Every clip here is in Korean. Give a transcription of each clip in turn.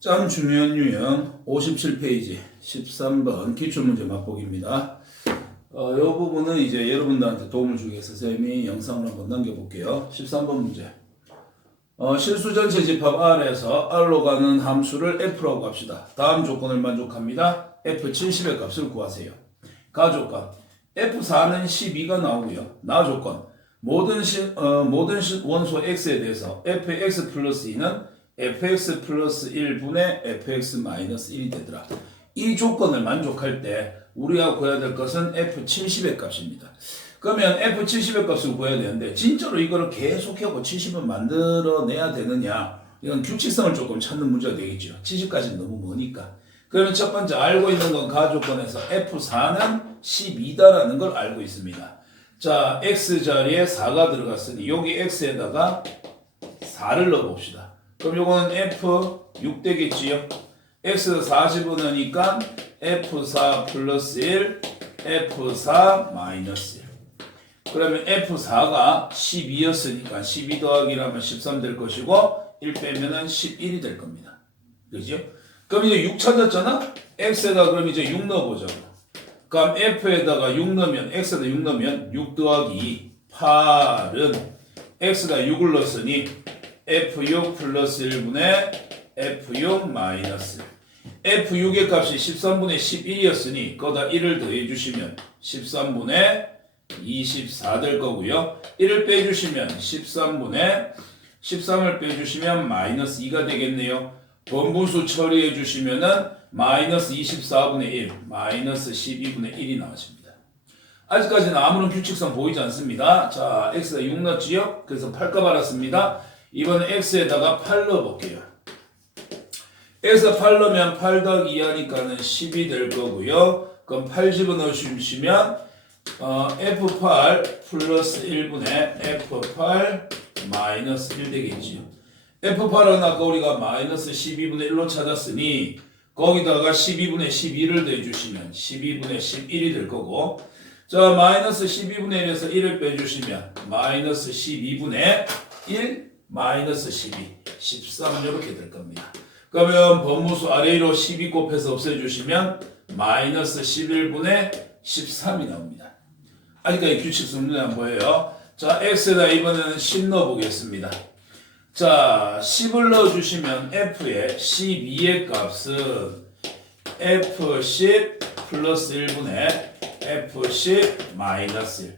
짱 중요한 유형 57페이지 13번 기출문제 맛보기입니다. 이 부분은 이제 여러분들한테 도움을 주기 위해서 선생님이 영상을 한번 남겨볼게요. 13번 문제. 실수 전체 집합 R에서 R로 가는 함수를 F라고 합시다. 다음 조건을 만족합니다. F70의 값을 구하세요. 가조건 F4는 12가 나오고요. 나조건 모든 원소 X에 대해서 fx 플러스 2는 fx 플러스 1분의 fx 마이너스 1이 되더라. 이 조건을 만족할 때 우리가 구해야 될 것은 f70의 값입니다. 그러면 f70의 값을 구해야 되는데 진짜로 이거를 계속하고 70을 만들어내야 되느냐, 이건 규칙성을 조금 찾는 문제가 되겠죠. 70까지는 너무 머니까. 그러면 첫 번째 알고 있는 건 가조건에서 F4는 12다라는 걸 알고 있습니다. 자, X 자리에 4가 들어갔으니 여기 X에다가 4를 넣어봅시다. 그럼 요거는 F6 되겠지요. X 40을 넣으니까 F4 플러스 1, F4 마이너스 1. 그러면 F4가 12였으니까 12 더하기 1하면 13 될 것이고 1 빼면은 11이 될 겁니다. 그죠? 그럼 이제 6 찾았잖아? X에다 그럼 이제 6 넣어보자고. 그럼 F에다가 6 넣으면, X에다 6 넣으면 6 더하기 2, 8은 X가 6을 넣었으니 F6 플러스 1분의 F6 마이너스 1. F6의 값이 13분의 11이었으니 거기다 1을 더해주시면 13분의 24 될 거고요. 1을 빼주시면 13을 빼주시면 마이너스 2가 되겠네요. 번분수 처리해 주시면은 마이너스 24분의 1, 마이너스 12분의 1이 나와집니다. 아직까지는 아무런 규칙성 보이지 않습니다. 자, X가 6 넣었지요? 그래서 8값 알았습니다. 이번엔 X에다가 8 넣어볼게요. X가 8 넣으면 8 더하기 2 하니까는 10이 될 거고요. 그럼 8 집어넣으시면 F8 플러스 1분의 F8 마이너스 1 되겠지요. F8은 아까 우리가 마이너스 12분의 1로 찾았으니 거기다가 12분의 12를 더해주시면 12분의 11이 될 거고, 자, 마이너스 12분의 1에서 1을 빼주시면 마이너스 12분의 1 마이너스 12, 13 이렇게 될 겁니다. 그러면 번무수 아래로 12 곱해서 없애주시면 마이너스 11분의 13이 나옵니다. 아직까지 규칙성 눈에 안 보여요. 자, X에다 이번에는 10 넣어보겠습니다. 자, 10을 넣어주시면 F에 12의 값은 F10 플러스 1분의 F10 마이너스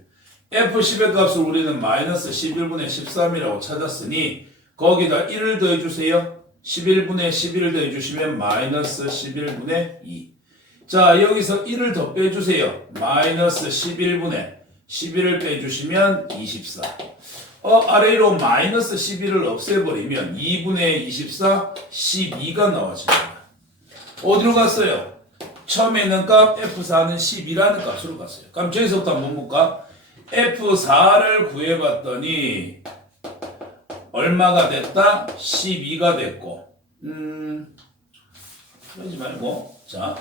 1. F10의 값을 우리는 마이너스 11분의 13이라고 찾았으니 거기다 1을 더해주세요. 11분의 11을 더해주시면 마이너스 11분의 2. 자, 여기서 1을 더 빼주세요. 마이너스 11분의 11을 빼주시면 24. 아래로 마이너스 11을 없애버리면 2분의 24, 12가 나와집니다. 어디로 갔어요? 처음에 있는 값 F4는 12라는 값으로 갔어요. 그럼 저기서부터 한번 볼까? F4를 구해봤더니 얼마가 됐다? 12가 됐고, 그러지 말고, 자,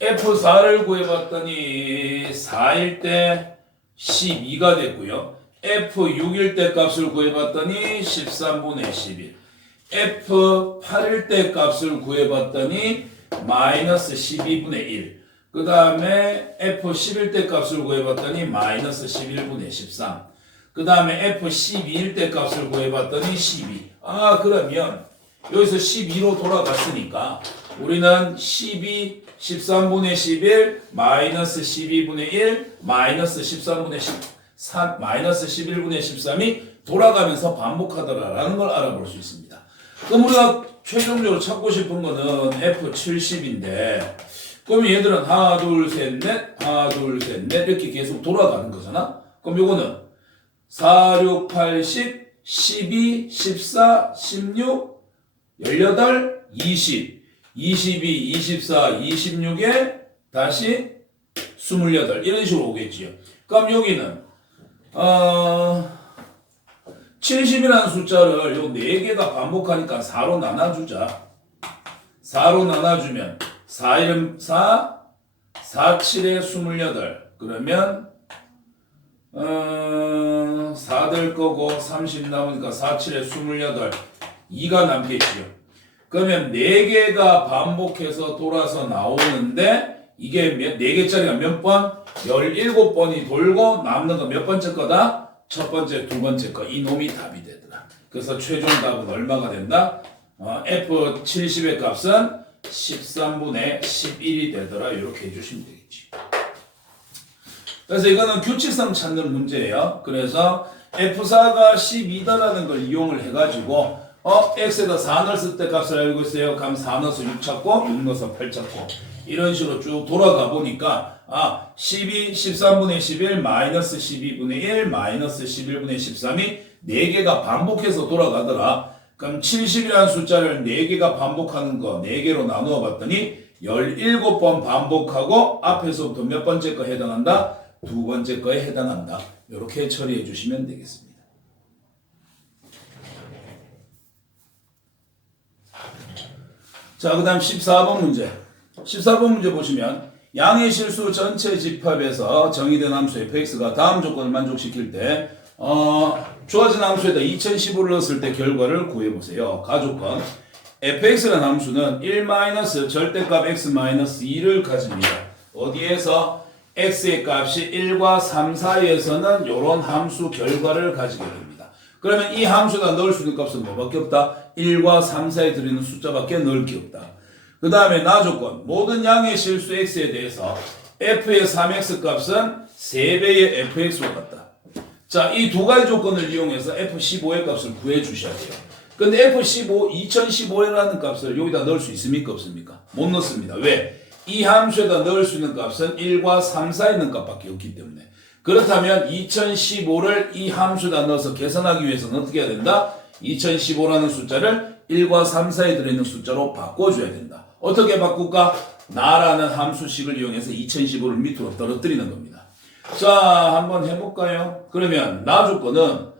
F4를 구해봤더니 4일 때 12가 됐고요. F6일 때 값을 구해봤더니 13분의 11. F8일 때 값을 구해봤더니 마이너스 12분의 1. 그 다음에 F10일 때 값을 구해봤더니 마이너스 11분의 13. 그 다음에 F12일 때 값을 구해봤더니 12. 그러면 여기서 12로 돌아갔으니까 우리는 12, 13분의 11, 마이너스 12분의 1, 마이너스 13분의 13, 마이너스 11분의 13이 돌아가면서 반복하더라라는 걸 알아볼 수 있습니다. 그럼 우리가 최종적으로 찾고 싶은 거는 F70인데, 그러면 얘들은 하나, 둘, 셋, 넷, 하나, 둘, 셋, 넷 이렇게 계속 돌아가는 거잖아? 그럼 요거는 4, 6, 8, 10, 12, 14, 16, 18, 20, 22, 24, 26에 다시 28 이런 식으로 오겠지요. 그럼 여기는 70이라는 숫자를 요 4개가 반복하니까 4로 나눠주자. 4로 나눠주면 4, 1, 4, 4, 7에 28. 그러면 4 될 거고 30 남으니까 4, 7에 28. 2가 남겠지요. 그러면 4개가 반복해서 돌아서 나오는데 이게 4개짜리가 몇 번? 17번이 돌고 남는 거 몇 번째 거다? 첫 번째, 두 번째 거. 이 놈이 답이 되더라. 그래서 최종 답은 얼마가 된다? F70의 값은 13분의 11이 되더라. 이렇게 해주시면 되겠지. 그래서 이거는 규칙성 찾는 문제예요. 그래서 F4가 12다라는 걸 이용을 해가지고 x에다 4 넣었을 때 값을 알고 있어요. 그럼 4 넣어서 6 찾고 6 넣어서 8 찾고 이런 식으로 쭉 돌아가 보니까 12, 13분의 11, 마이너스 12분의 1, 마이너스 11분의 13이 4개가 반복해서 돌아가더라. 그럼 70이라는 숫자를 4개가 반복하는 거 4개로 나누어 봤더니 17번 반복하고 앞에서부터 몇 번째 거 해당한다? 두 번째 거에 해당한다. 이렇게 처리해 주시면 되겠습니다. 자, 그 다음 14번 문제. 14번 문제 보시면 양의 실수 전체 집합에서 정의된 함수 fx가 다음 조건을 만족시킬 때 주어진 함수에다 2015를 넣었을 때 결과를 구해보세요. 가조건 fx라는 함수는 1 절대값 x-2를 가집니다. 어디에서? x의 값이 1과 3 사이에서는 이런 함수 결과를 가지게 됩니다. 그러면 이 함수에다 넣을 수 있는 값은 뭐밖에 없다? 1과 3 사이에 들어있는 숫자밖에 넣을 게 없다. 그 다음에 나조건 모든 양의 실수 x에 대해서 f의 3x 값은 3배의 fx와 같다. 자, 이 두 가지 조건을 이용해서 f15의 값을 구해 주셔야 돼요. 근데 f15, 2015라는 값을 여기다 넣을 수 있습니까? 없습니까? 못 넣습니다. 왜? 이 함수에다 넣을 수 있는 값은 1과 3 사이에 있는 값밖에 없기 때문에. 그렇다면 2015를 이 함수에다 넣어서 계산하기 위해서는 어떻게 해야 된다? 2015라는 숫자를 1과 3 사이에 들어있는 숫자로 바꿔줘야 된다. 어떻게 바꿀까? 나라는 함수식을 이용해서 2015를 밑으로 떨어뜨리는 겁니다. 자, 한번 해볼까요? 그러면 나 조건은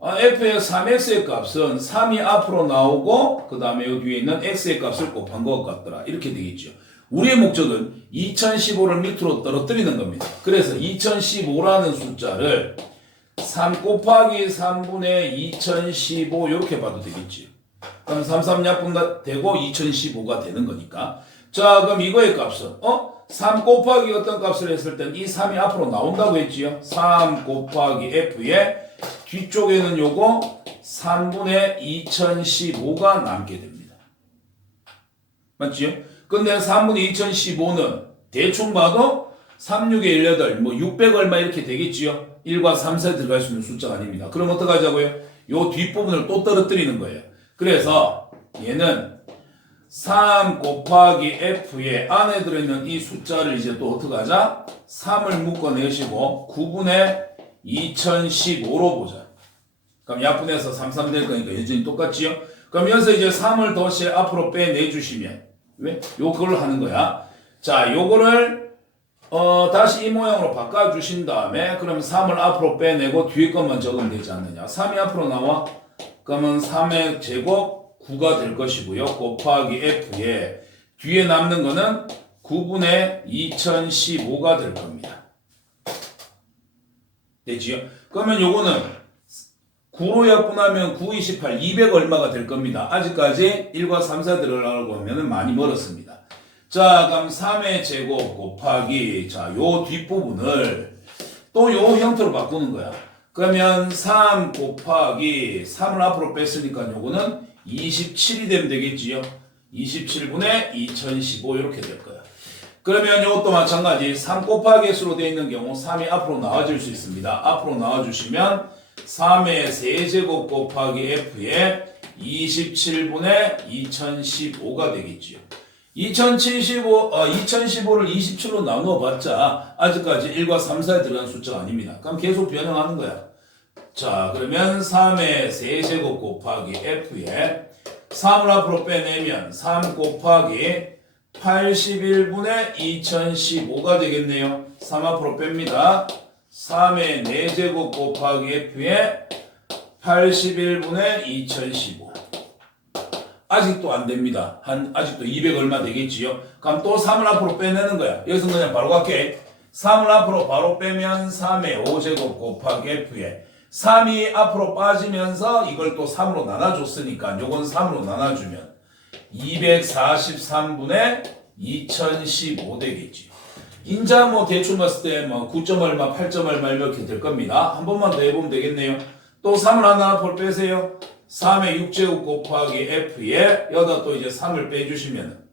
f의 3x의 값은 3이 앞으로 나오고 그 다음에 여기 위에 있는 x의 값을 곱한 것 같더라. 이렇게 되겠죠. 우리의 목적은 2015를 밑으로 떨어뜨리는 겁니다. 그래서 2015라는 숫자를 3 곱하기 3분의 2015 이렇게 봐도 되겠지. 그럼 33약분 되고 2015가 되는 거니까. 자, 그럼 이거의 값은 3 곱하기 어떤 값을 했을 땐 이 3이 앞으로 나온다고 했지요. 3 곱하기 f의 뒤쪽에는 요거 3분의 2015가 남게 됩니다. 맞지요? 근데 3분의 2015는 대충 봐도 3, 6에 18, 600 얼마 이렇게 되겠지요? 1과 3 사이에 들어갈 수 있는 숫자가 아닙니다. 그럼 어떡하자고요? 요 뒷부분을 또 떨어뜨리는 거예요. 그래서 얘는 3 곱하기 f의 안에 들어있는 이 숫자를 이제 또 어떡하자? 3을 묶어내시고 9분의 2015로 보자. 그럼 약분해서 33 될 거니까 여전히 똑같지요? 그럼 여기서 이제 3을 다시 앞으로 빼내주시면 왜? 요걸 하는 거야. 자, 요거를 다시 이 모양으로 바꿔주신 다음에 그러면 3을 앞으로 빼내고 뒤에 것만 적으면 되지 않느냐. 3이 앞으로 나와. 그러면 3의 제곱 9가 될 것이고요. 곱하기 f에 뒤에 남는 거는 9분의 2015가 될 겁니다. 되지요? 그러면 요거는 9로 약분하면 9, 28, 200 얼마가 될 겁니다. 아직까지 1과 3, 4 들어가려고 하면 많이 멀었습니다. 자, 그럼 3의 제곱 곱하기 요 뒷부분을 또 요 형태로 바꾸는 거야. 그러면 3 곱하기 3을 앞으로 뺐으니까 요거는 27이 되면 되겠지요. 27분의 2015 이렇게 될 거야. 그러면 이것도 마찬가지 3 곱하기 x로 되어 있는 경우 3이 앞으로 나와줄 수 있습니다. 앞으로 나와주시면 3의 세제곱 곱하기 f에 27분의 2015가 되겠지요. 2015를 27로 나누어 봤자 아직까지 1과 3 사이에 들어가는 숫자가 아닙니다. 그럼 계속 변형하는 거야. 자, 그러면 3의 세제곱 곱하기 f에 3을 앞으로 빼내면 3 곱하기 81분의 2015가 되겠네요. 3 앞으로 뺍니다. 3의 4제곱 곱하기 f에 81분의 2015. 아직도 안 됩니다. 아직도 200 얼마 되겠지요. 그럼 또 3을 앞으로 빼내는 거야. 여기서 그냥 바로 갈게. 3을 앞으로 바로 빼면 3의 5제곱 곱하기 f에 3이 앞으로 빠지면서 이걸 또 3으로 나눠줬으니까 요건 3으로 나눠주면 243분의 2015 되겠지. 인자 뭐 대충 봤을 때 뭐 9점 얼마, 8점 얼마 이렇게 될 겁니다. 한 번만 더 해보면 되겠네요. 또 3을 하나 볼 빼세요. 3의 6제곱 곱하기 F에 여기다 또 이제 3을 빼주시면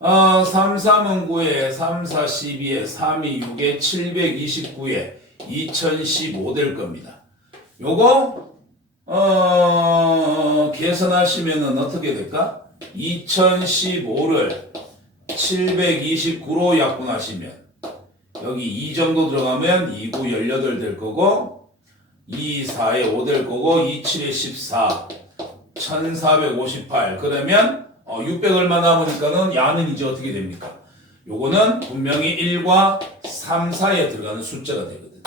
3, 3은 9에 3, 4, 12에 3이 6에 729에 2015 될 겁니다. 요거 계산하시면은 어떻게 될까? 2015를 729로 약분하시면 여기 2 정도 들어가면 2, 9, 18 될 거고 2, 4에 5 될 거고 2, 7에 14 1458 그러면 600 얼마 남으니까는 야는 이제 어떻게 됩니까? 요거는 분명히 1과 3, 4에 들어가는 숫자가 되거든요.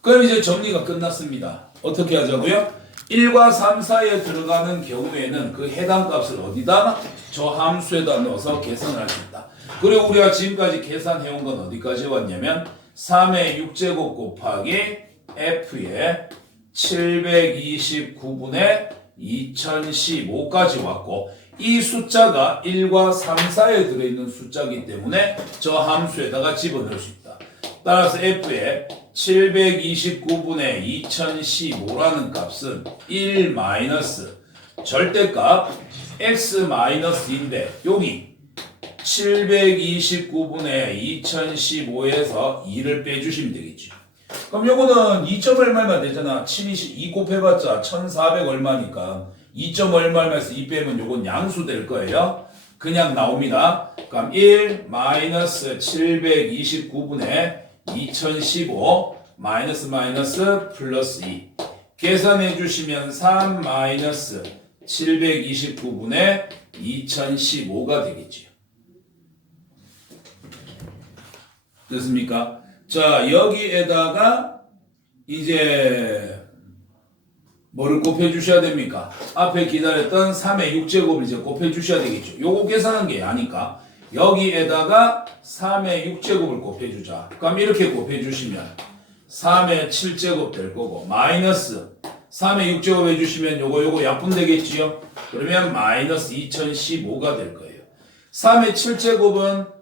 그럼 이제 정리가 끝났습니다. 어떻게 하자고요? 1과 3, 4에 들어가는 경우에는 그 해당 값을 어디다? 저 함수에다 넣어서 계산을 할 수 있다. 그리고 우리가 지금까지 계산해온 건 어디까지 왔냐면 3의 6제곱 곱하기 F에 729분의 2015까지 왔고 이 숫자가 1과 3, 4에 들어있는 숫자이기 때문에 저 함수에다가 집어넣을 수 있다. 따라서 F에 729분의 2015라는 값은 1 마이너스 절대값 x 마이너스인데 여기 729분의 2015에서 2를 빼주시면 되겠죠. 그럼 요거는 2점 얼마만 되잖아. 2 곱해봤자 1400 얼마니까 2점 얼마에서 2 빼면 요건 양수 될 거예요. 그냥 나옵니다. 그럼 1 마이너스 729분의 2015 마이너스 마이너스 플러스 2 계산해 주시면 3 마이너스 729분의 2015가 되겠지요. 됐습니까? 자, 여기에다가 이제 뭐를 곱해 주셔야 됩니까? 앞에 기다렸던 3의 6제곱을 이제 곱해 주셔야 되겠죠. 요거 계산한 게 아니까 여기에다가 3의 6제곱을 곱해 주자. 그럼 이렇게 곱해 주시면 3의 7제곱 될 거고 마이너스 3의 6제곱 해주시면 요거 약분되겠지요. 그러면 마이너스 2015가 될 거예요. 3의 7제곱은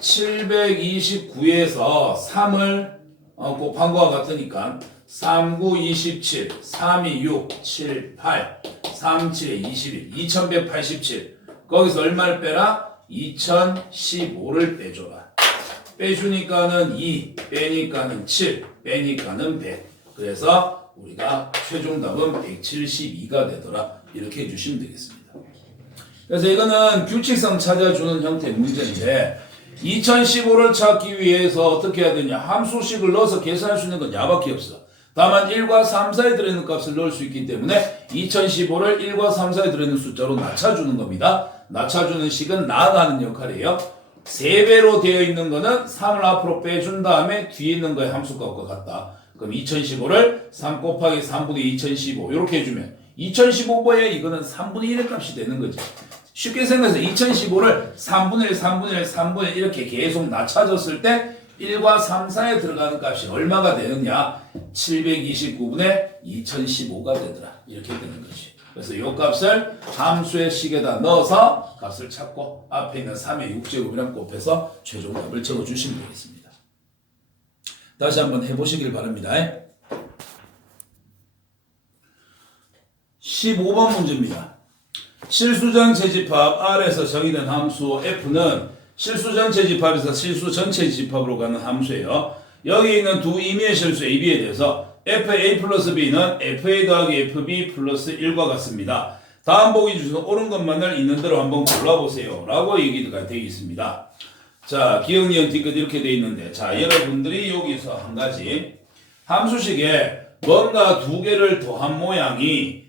729에서 3을 곱한 거와 같으니까 3, 9, 27, 3, 2, 6, 7, 8, 3, 7, 21, 2187 거기서 얼마를 빼라? 2015를 빼줘라. 빼주니까는 2, 빼니까는 7, 빼니까는 100. 그래서 우리가 최종 답은 172가 되더라. 이렇게 해주시면 되겠습니다. 그래서 이거는 규칙성 찾아주는 형태의 문제인데 2015를 찾기 위해서 어떻게 해야 되냐. 함수식을 넣어서 계산할 수 있는 건 야밖에 없어. 다만 1과 3, 4에 들어있는 값을 넣을 수 있기 때문에 2015를 1과 3, 4에 들어있는 숫자로 낮춰주는 겁니다. 낮춰주는 식은 나아가는 역할이에요. 3배로 되어 있는 거는 3을 앞으로 빼준 다음에 뒤에 있는 거의 함수값과 같다. 그럼 2015를 3 곱하기 3분의 2015 이렇게 해주면 2015보에 이거는 3분의 1의 값이 되는 거죠. 쉽게 생각해서 2015를 3분의 1, 3분의 1, 3분의 1 이렇게 계속 낮춰줬을 때 1과 3, 4에 들어가는 값이 얼마가 되느냐? 729분의 2015가 되더라. 이렇게 되는 거지. 그래서 이 값을 함수의 식에다 넣어서 값을 찾고 앞에 있는 3의 6제곱이랑 곱해서 최종 답을 적어주시면 되겠습니다. 다시 한번 해보시길 바랍니다. 15번 문제입니다. 실수전체 집합 R에서 정의된 함수 F는 실수전체 집합에서 실수전체 집합으로 가는 함수예요. 여기 있는 두 임의의 실수 AB에 대해서 FA 플러스 B는 FA 더하기 FB 플러스 1과 같습니다. 다음 보기 중에서 옳은 것만을 있는 대로 한번 골라보세요. 라고 얘기가 되어 있습니다. 자, 기억, 니은, 뒤끝 이렇게 되어 있는데 자, 여러분들이 여기서 한 가지 함수식에 뭔가 두 개를 더한 모양이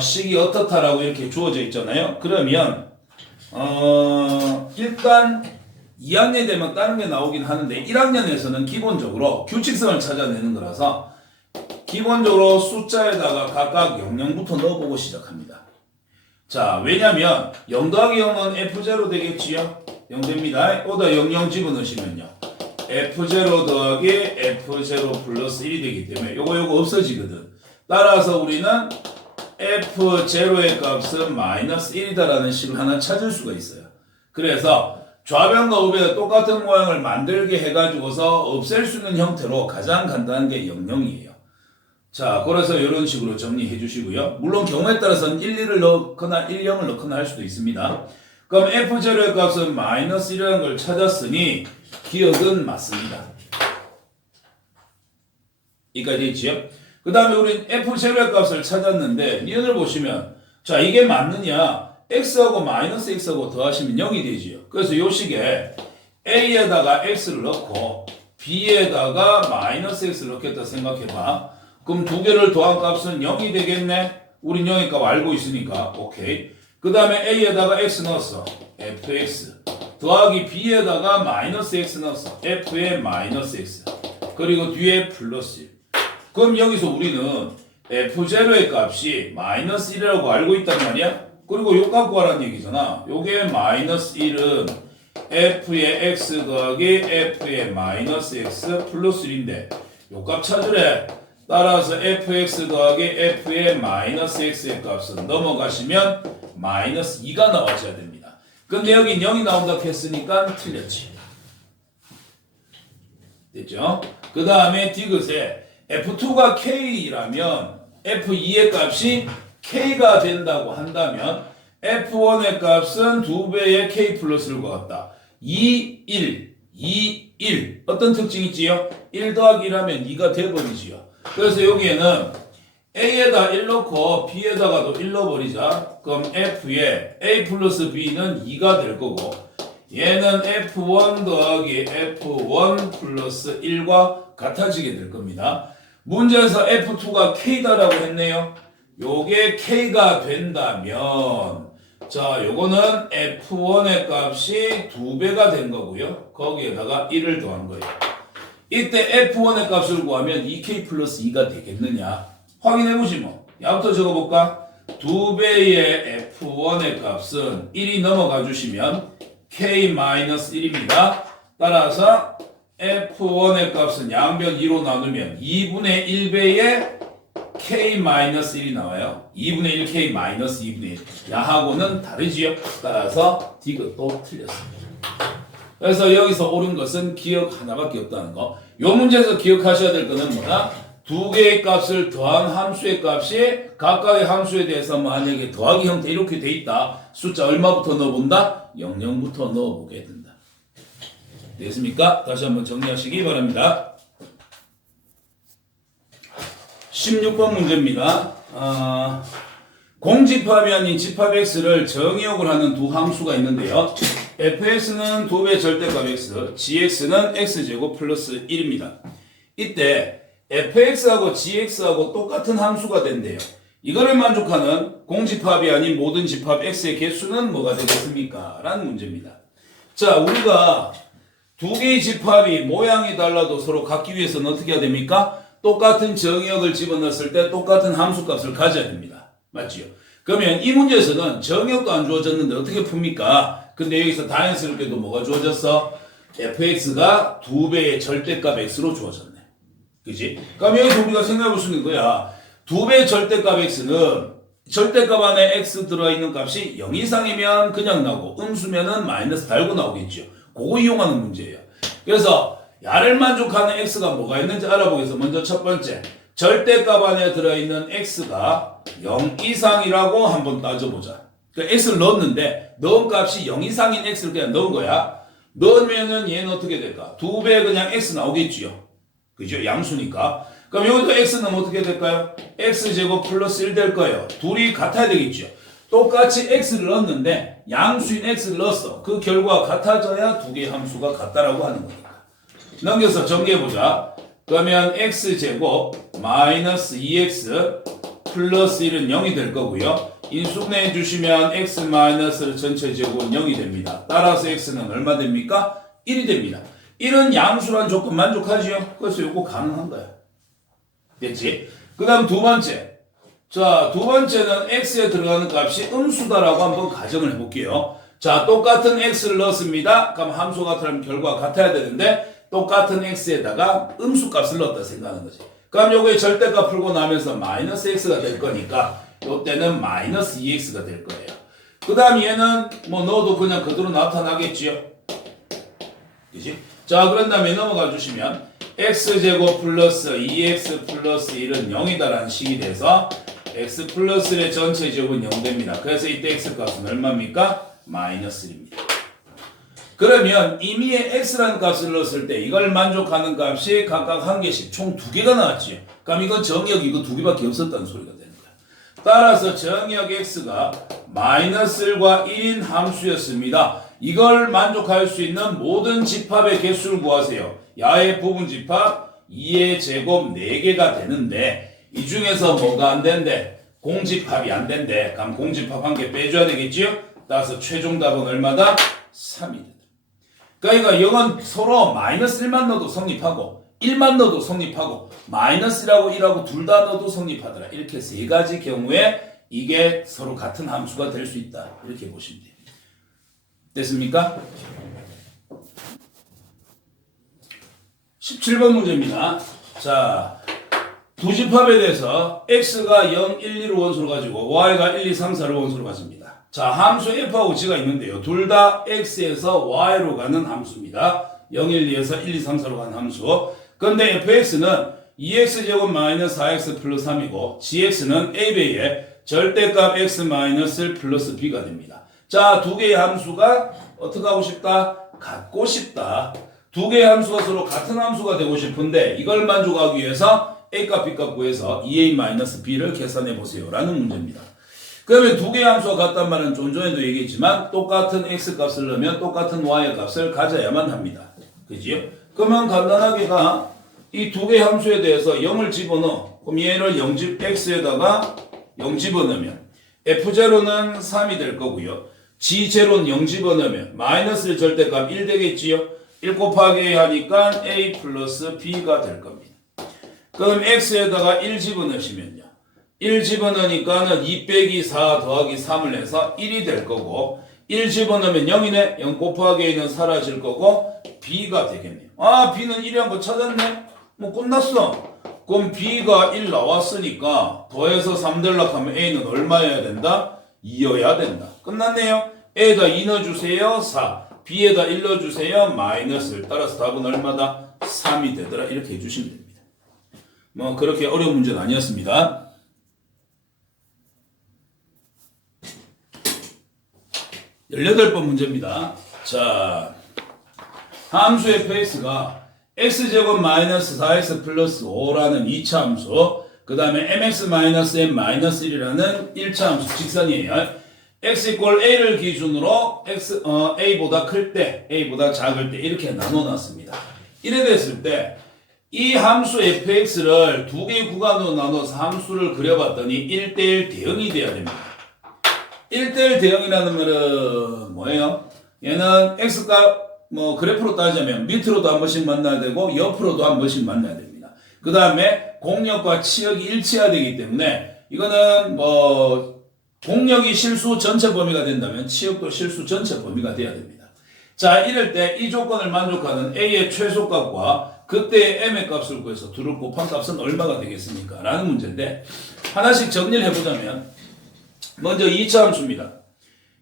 식이 어떻다라고 이렇게 주어져 있잖아요. 그러면 일단 2학년 되면 다른 게 나오긴 하는데 1학년에서는 기본적으로 규칙성을 찾아내는 거라서 기본적으로 숫자에다가 각각 00부터 넣어보고 시작합니다. 자, 왜냐면 0 더하기 0은 F0 되겠지요? 0 됩니다. 오다 00 집어넣으시면요. F0 더하기 F0 플러스 1이 되기 때문에 요거 없어지거든. 따라서 우리는 f0의 값은 마이너스 1이다라는 식을 하나 찾을 수가 있어요. 그래서 좌변과 우변에 똑같은 모양을 만들게 해가지고서 없앨 수 있는 형태로 가장 간단한 게 00이에요. 자, 그래서 이런 식으로 정리해 주시고요. 물론 경우에 따라서는 1, 2를 넣거나 1, 0을 넣거나 할 수도 있습니다. 그럼 f0의 값은 마이너스 1이라는 걸 찾았으니 기억은 맞습니다. 여기까지 있지요? 그 다음에 우린 f0의 값을 찾았는데 니은을 보시면 자, 이게 맞느냐? x하고 마이너스 x하고 더하시면 0이 되지요. 그래서 이 식에 a에다가 x를 넣고 b에다가 마이너스 x를 넣겠다 생각해봐. 그럼 두 개를 더한 값은 0이 되겠네? 우린 0의 값 알고 있으니까 오케이. 그 다음에 a에다가 x 넣었어. fx 더하기 b에다가 마이너스 x 넣었어. f의 마이너스 x 그리고 뒤에 플러스 1. 그럼 여기서 우리는 f0의 값이 마이너스 1이라고 알고 있단 말이야? 그리고 요 값 구하라는 얘기잖아. 요게 마이너스 1은 f의 x 더하기 f의 마이너스 x 플러스 1인데 요 값 찾으래. 따라서 fx 더하기 f의 마이너스 x의 값은 넘어가시면 마이너스 2가 나와줘야 됩니다. 근데 여긴 0이 나온다고 했으니까 틀렸지. 됐죠? 그 다음에 디귿에 f2가 k라면 f2의 값이 k가 된다고 한다면 f1의 값은 2배의 k 플러스를 구했다. 2, 1, 2, 1 어떤 특징이 있지요? 1 더하기 1하면 2가 돼버리지요. 그래서 여기에는 a에다 1 넣고 b에다가도 1 넣어버리자. 그럼 f에 a 플러스 b는 2가 될 거고 얘는 f1 더하기 f1 플러스 1과 같아지게 될 겁니다. 문제에서 f2가 k다라고 했네요. 요게 k가 된다면 자 요거는 f1의 값이 2배가 된 거고요. 거기에다가 1을 더한 거예요. 이때 f1의 값을 구하면 2k 플러스 2가 되겠느냐 확인해보지 뭐. 야부터 적어볼까? 2배의 f1의 값은 1이 넘어가 주시면 k-1입니다. 따라서 f1의 값은 양변 2로 나누면 2분의 1배의 k-1이 나와요. 2분의 1 k-2분의 1 야하고는 다르지요. 따라서 디귿도 틀렸습니다. 그래서 여기서 옳은 것은 기억 하나밖에 없다는 거. 요 문제에서 기억하셔야 될 거는 뭐냐? 두 개의 값을 더한 함수의 값이 각각의 함수에 대해서 만약에 더하기 형태 이렇게 돼 있다. 숫자 얼마부터 넣어본다? 00부터 넣어보게 된다. 됐습니까? 다시 한번 정리하시기 바랍니다. 16번 문제입니다. 공집합이 아닌 집합 x를 정의역을 하는 두 함수가 있는데요. fx는 2배 절대값 x, gx는 x제곱 플러스 1입니다. 이때 fx하고 gx하고 똑같은 함수가 된대요. 이거를 만족하는 공집합이 아닌 모든 집합 x의 개수는 뭐가 되겠습니까? 라는 문제입니다. 자, 우리가 두 개의 집합이 모양이 달라도 서로 같기 위해서는 어떻게 해야 됩니까? 똑같은 정의역을 집어넣었을 때 똑같은 함수값을 가져야 됩니다. 맞지요? 그러면 이 문제에서는 정의역도 안 주어졌는데 어떻게 풉니까? 근데 여기서 다행스럽게도 뭐가 주어졌어? fx가 2배의 절대값 x로 주어졌네. 그지? 그럼 여기서 우리가 생각해 볼 수 있는 거야. 2배의 절대값 x는 절대값 안에 x 들어있는 값이 0 이상이면 그냥 나오고 음수면은 마이너스 달고 나오겠죠. 그거 이용하는 문제예요. 그래서 야를 만족하는 x가 뭐가 있는지 알아보겠습니다. 먼저 첫 번째, 절대값 안에 들어있는 x가 0 이상이라고 한번 따져보자. 그러니까 x를 넣었는데 넣은 값이 0 이상인 x를 그냥 넣은 거야. 넣으면은 얘는 어떻게 될까? 2배 그냥 x 나오겠지요. 그죠? 양수니까. 그럼 여기도 x는 어떻게 될까요? x제곱 플러스 1 될 거예요. 둘이 같아야 되겠죠. 똑같이 x를 넣었는데 양수인 x를 넣었어. 그 결과가 같아져야 두 개의 함수가 같다라고 하는 거니까. 넘겨서 정리해보자. 그러면 x제곱 마이너스 2x 플러스 1은 0이 될 거고요. 인수분해 주시면 x 마이너스 전체 제곱은 0이 됩니다. 따라서 x는 얼마 됩니까? 1이 됩니다. 1은 양수란 조건 만족하지요? 그래서 이거 가능한 거야. 됐지? 그 다음 두 번째. 자, 두 번째는 x에 들어가는 값이 음수다라고 한번 가정을 해볼게요. 자, 똑같은 x를 넣었습니다. 그럼 함수 같으면 결과가 같아야 되는데 똑같은 x에다가 음수 값을 넣었다 생각하는 거지. 그럼 요거의 절대값 풀고 나면서 마이너스 x가 될 거니까 이때는 마이너스 2x가 될 거예요. 그 다음 얘는 뭐 넣어도 그냥 그대로 나타나겠지요. 그지? 자, 그런 다음에 넘어가 주시면 x제곱 플러스 2x 플러스 1은 0이다라는 식이 돼서 x 플러스 1의 전체 제곱은 0 됩니다. 그래서 이때 x 값은 얼마입니까? 마이너스 1입니다. 그러면 임의의 x라는 값을 넣었을 때 이걸 만족하는 값이 각각 한 개씩 총 2개가 나왔지요. 그럼 이건 정역 이거 2개밖에 없었다는 소리가 되는 거예요. 따라서 정역 x가 마이너스 1과 1인 함수였습니다. 이걸 만족할 수 있는 모든 집합의 개수를 구하세요. 야의 부분 집합 2의 제곱 4개가 되는데 이 중에서 뭐가 안 된대? 공집합이 안 된대. 그럼 공집합 한 개 빼줘야 되겠지요? 따라서 최종 답은 얼마다? 3이 된다. 그러니까 이건 서로 마이너스 1만 넣어도 성립하고 1만 넣어도 성립하고 마이너스 1하고 1하고 둘 다 넣어도 성립하더라. 이렇게 세 가지 경우에 이게 서로 같은 함수가 될 수 있다. 이렇게 보시면 돼요. 됐습니까? 17번 문제입니다. 자, 두 집합에 대해서 x가 0, 1, 2로 원소를 가지고 y가 1, 2, 3, 4를 원소로 가집니다. 자, 함수 f하고 g가 있는데요. 둘 다 x에서 y로 가는 함수입니다. 0, 1, 2에서 1, 2, 3, 4로 가는 함수. 근데 fx는 2x제곱 마이너스 4x 플러스 3이고 gx는 a배의 절대값 x 마이너스 1 플러스 b가 됩니다. 자, 두 개의 함수가 어떻게 하고 싶다? 같고 싶다. 두 개의 함수가 서로 같은 함수가 되고 싶은데 이걸 만족하기 위해서 a값 b값 구해서 2a-b를 계산해 보세요 라는 문제입니다. 그러면 두 개의 함수가 같단 말은 좀 전에도 얘기했지만 똑같은 x값을 넣으면 똑같은 y값을 가져야만 합니다. 그지요? 그러면 간단하게가 이 두 개의 함수에 대해서 0을 집어넣어. 그럼 얘를 x에다가 0 집어넣으면 f0는 3이 될 거고요. g0는 0 집어넣으면 마이너스 1 절대값 1 되겠지요. 1 곱하기 하니까 a 플러스 b가 될 겁니다. 그럼 x에다가 1 집어넣으시면요. 1 집어넣으니까는 2 빼기 4 더하기 3을 해서 1이 될 거고 1 집어넣으면 0이네. 0 곱하기 a는 사라질 거고 b가 되겠네요. 아, b는 1이 한 거 찾았네. 뭐 끝났어. 그럼 b가 1 나왔으니까 더해서 3 되려고 하면 a는 얼마여야 된다? 2여야 된다. 끝났네요. a에다 2 넣어주세요. 4. b에다 1 넣어주세요. 마이너스 1. 따라서 답은 얼마다? 3이 되더라. 이렇게 해주시면 됩니다. 뭐 그렇게 어려운 문제는 아니었습니다. 18번 문제입니다. 자, 함수 fx가 x제곱 마이너스 4x 플러스 5라는 2차 함수, 그 다음에 mx 마이너스 m 마이너스 1이라는 1차 함수 직선이에요. x 이퀄 a를 기준으로 a보다 클 때, a보다 작을 때 이렇게 나눠놨습니다. 이래 됐을 때 이 함수 fx를 두 개의 구간으로 나눠서 함수를 그려봤더니 1대1 대응이 돼야 됩니다. 1대1 대응이라는 말은 뭐예요? 얘는 x가 뭐 그래프로 따지면 밑으로도 한 번씩 만나야 되고 옆으로도 한 번씩 만나야 됩니다. 그 다음에 공역과 치역이 일치해야 되기 때문에 이거는 뭐 공역이 실수 전체 범위가 된다면 치역도 실수 전체 범위가 돼야 됩니다. 자, 이럴 때 이 조건을 만족하는 a의 최소값과 그때의 m의 값을 구해서 둘을 곱한 값은 얼마가 되겠습니까? 라는 문제인데 하나씩 정리를 해보자면 먼저 2차 함수입니다.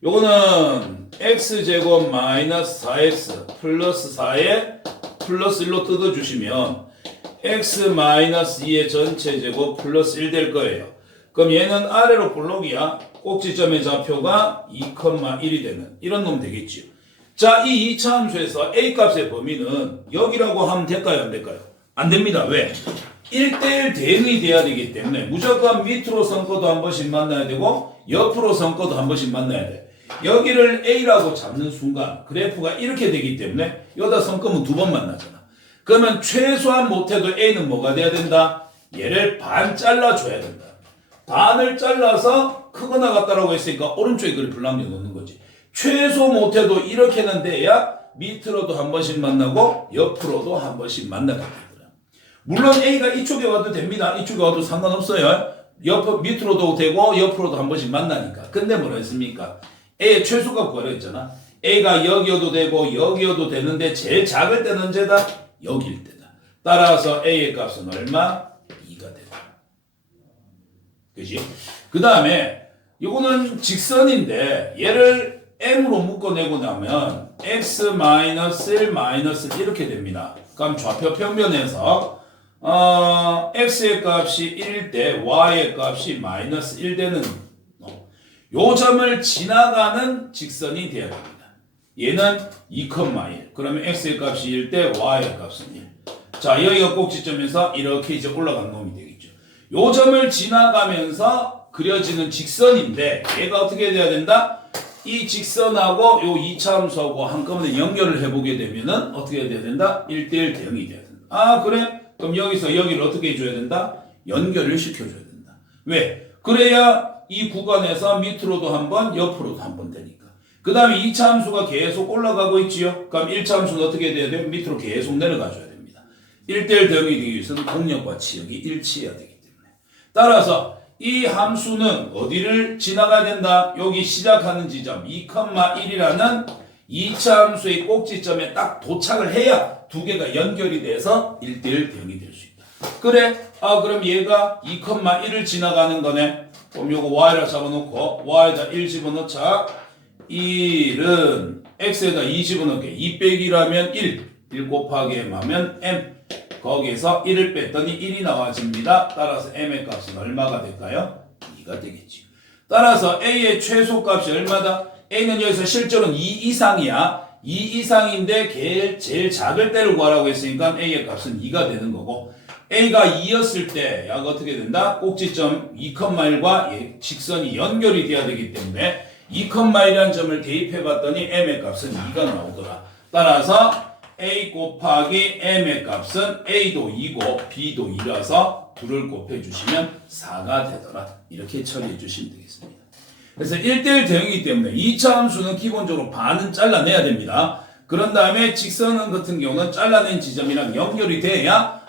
요거는 x제곱 마이너스 4x 플러스 4에 플러스 1로 뜯어주시면 x 마이너스 2의 전체 제곱 플러스 1 될 거예요. 그럼 얘는 아래로 볼록이야. 꼭지점의 좌표가 2,1이 되는 이런 놈 되겠지요. 자, 이 2차 함수에서 a값의 범위는 여기라고 하면 될까요? 안 될까요? 안 됩니다. 왜? 1대1 대응이 돼야 되기 때문에 무조건 밑으로 선거도 한 번씩 만나야 되고 옆으로 선거도 한 번씩 만나야 돼. 여기를 a라고 잡는 순간 그래프가 이렇게 되기 때문에 여기다 선거면 두 번 만나잖아. 그러면 최소한 못해도 a는 뭐가 돼야 된다? 얘를 반 잘라줘야 된다. 반을 잘라서 크거나 같다라고 했으니까 오른쪽에 그래프를 남겨놓는 거지. 최소 못해도 이렇게는 돼야 밑으로도 한 번씩 만나고 옆으로도 한 번씩 만나게 되더라. 물론 a가 이쪽에 와도 됩니다. 이쪽에 와도 상관없어요. 밑으로도 되고 옆으로도 한 번씩 만나니까. 근데 뭐라 했습니까? a의 최소값 구하려 했잖아. a가 여기여도 되고 여기여도 되는데 제일 작을 때는 언제다? 여기일 때다. 따라서 a의 값은 얼마? 2가 되다. 그지? 그 다음에 이거는 직선인데 얘를 m으로 묶어내고 나면 x-1 이렇게 됩니다. 그럼 좌표 평면에서 x의 값이 1일 때 y의 값이 -1 되는 요 점을 지나가는 직선이 되어야 됩니다. 얘는 2,1. 그러면 x의 값이 1일 때 y의 값은 1. 자, 여기가 꼭지점에서 이렇게 이제 올라간 놈이 되겠죠. 요 점을 지나가면서 그려지는 직선인데 얘가 어떻게 돼야 된다? 이 직선하고 요 2차 함수하고 한꺼번에 연결을 해보게 되면은 어떻게 돼야 된다? 1대1 대응이 돼야 된다. 아, 그래? 그럼 여기서 여기를 어떻게 해줘야 된다? 연결을 시켜줘야 된다. 왜? 그래야 이 구간에서 밑으로도 한번 옆으로도 한번 되니까. 그 다음에 2차 함수가 계속 올라가고 있지요. 그럼 1차 함수는 어떻게 돼야 돼요? 밑으로 계속 내려가줘야 됩니다. 1대1 대응이 되기 위해서는 동력과 치역이 일치해야 되기 때문에. 따라서 이 함수는 어디를 지나가야 된다? 여기 시작하는 지점 2,1이라는 2차 함수의 꼭지점에 딱 도착을 해야 두 개가 연결이 돼서 1대1 대응이 될 수 있다. 그래? 아, 그럼 얘가 2,1을 지나가는 거네. 그럼 요거 y라 잡아놓고 y에다 1 집어넣자. 1은 x에다 2 집어넣게. 2 빼기라면 1. 1 곱하기 m 하면 m. 거기에서 1을 뺐더니 1이 나와집니다. 따라서 m의 값은 얼마가 될까요? 2가 되겠지. 따라서 a의 최소값이 얼마다? a는 여기서 실제로는 2 이상이야. 2 이상인데 제일 작을 때를 구하라고 했으니까 a의 값은 2가 되는 거고, a가 2였을 때 야가 어떻게 된다? 꼭지점 2,1과 직선이 연결이 돼야 되기 때문에 2,1이라는 점을 대입해 봤더니 m의 값은 2가 나오더라. 따라서 a 곱하기 m의 값은 a도 2고 b도 2라서 2를 곱해 주시면 4가 되더라. 이렇게 처리해 주시면 되겠습니다. 그래서 1대1 대응이기 때문에 2차 함수는 기본적으로 반은 잘라내야 됩니다. 그런 다음에 직선 같은 경우는 잘라낸 지점이랑 연결이 돼야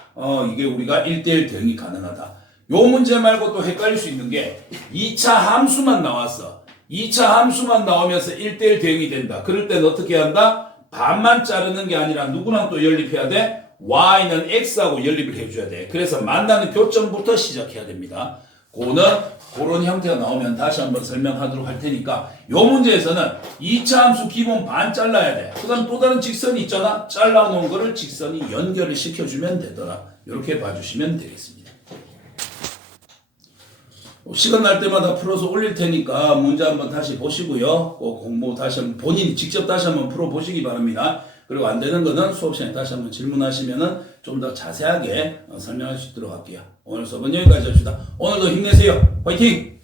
이게 우리가 1대1 대응이 가능하다. 요 문제 말고 또 헷갈릴 수 있는 게 2차 함수만 나왔어. 2차 함수만 나오면서 1대1 대응이 된다. 그럴 때는 어떻게 한다? 반만 자르는 게 아니라 누구랑 또 연립해야 돼? y는 x하고 연립을 해줘야 돼. 그래서 만나는 교점부터 시작해야 됩니다. 그런 형태가 나오면 다시 한번 설명하도록 할 테니까 요 문제에서는 2차 함수 기본 반 잘라야 돼. 그 다음 또 다른 직선이 있잖아. 잘라놓은 거를 직선이 연결을 시켜주면 되더라. 이렇게 봐주시면 되겠습니다. 시간 날 때마다 풀어서 올릴 테니까 문제 한번 다시 보시고요. 꼭 공부 다시 한번 본인이 직접 다시 한번 풀어보시기 바랍니다. 그리고 안 되는 거는 수업 시간에 다시 한번 질문하시면은 좀 더 자세하게 설명할 수 있도록 할게요. 오늘 수업은 여기까지 합시다. 오늘도 힘내세요. 화이팅!